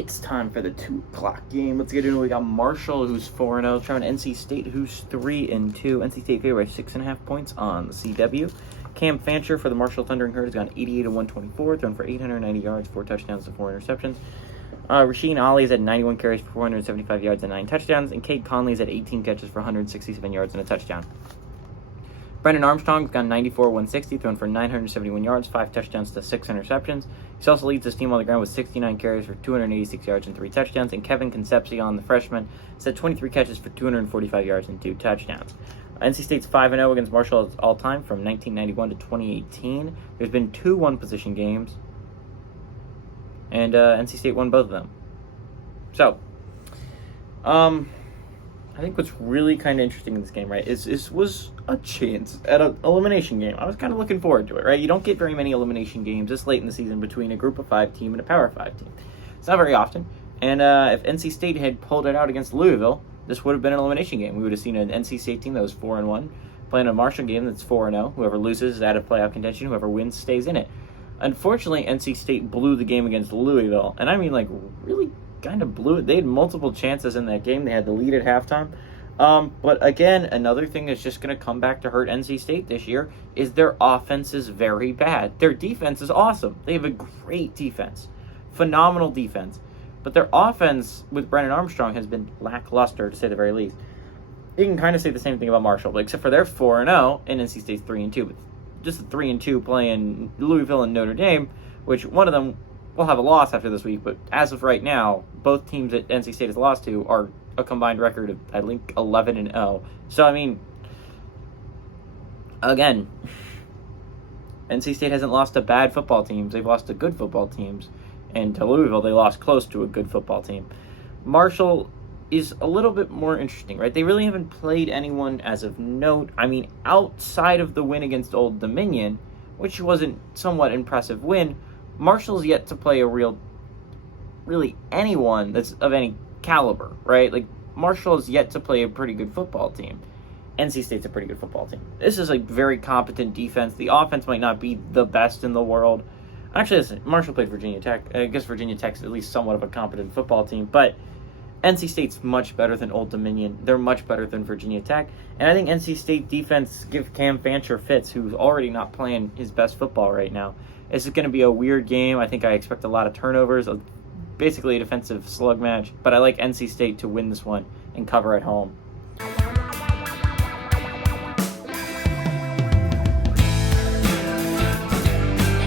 It's time for the 2 o'clock game. Let's get into it. We got Marshall, who's 4-0, traveling NC State, who's 3-2. NC State favored by 6.5 points on the CW. Cam Fancher for the Marshall Thundering Herd has gone 88 of 124, thrown for 890 yards, 4 touchdowns to 4 interceptions. Rasheen Ali is at 91 carries for 475 yards and 9 touchdowns, and Cade Conley is at 18 catches for 167 yards and a touchdown. Brennan Armstrong's gone 94 160, thrown for 971 yards, 5 touchdowns to 6 interceptions. He also leads his team on the ground with 69 carries for 286 yards and 3 touchdowns. And Kevin Concepcion, the freshman, set 23 catches for 245 yards and 2 touchdowns. NC State's 5-0 against Marshall all time from 1991 to 2018. There's been 2 one-position games, and NC State won both of them. So, I think what's really kind of interesting in this game, right, is this was a chance at an elimination game. I was kind of looking forward to it, right? You don't get very many elimination games this late in the season between a Group of 5 team and a Power 5 team. It's not very often. And if NC State had pulled it out against Louisville, this would have been an elimination game. We would have seen an NC State team that was 4-1 playing a Marshall game that's 4-0. Whoever loses is out of playoff contention. Whoever wins stays in it. Unfortunately, NC State blew the game against Louisville. And I mean, like, really kind of blew it. They had multiple chances in that game. They had the lead at halftime. But again, another thing that's just going to come back to hurt NC State this year is their offense is very bad. Their defense is awesome. They have a great defense. Phenomenal defense. But their offense with Brennan Armstrong has been lackluster, to say the very least. You can kind of say the same thing about Marshall, except for they're 4-0 and NC State's 3-2. But just 3-2 playing Louisville and Notre Dame, which one of them will have a loss after this week. But as of right now, both teams that NC State has lost to are a combined record of, I think, 11-0. So, I mean, again, NC State hasn't lost to bad football teams. They've lost to good football teams. And to Louisville, they lost close to a good football team. Marshall is a little bit more interesting, right? They really haven't played anyone as of note. I mean, outside of the win against Old Dominion, which was a somewhat impressive win, Marshall's yet to play really anyone that's of any caliber, right? Like, Marshall has yet to play a pretty good football team. NC State's a pretty good football team. This is a very competent defense. The offense might not be the best in the world. Actually, listen, Marshall played Virginia Tech. I guess Virginia Tech's at least somewhat of a competent football team, but NC State's much better than Old Dominion. They're much better than Virginia Tech. And I think NC State defense give Cam Fancher fits, who's already not playing his best football right now. This is going to be a weird game. I think I expect a lot of turnovers, basically a defensive slug match, but I like NC State to win this one and cover at home.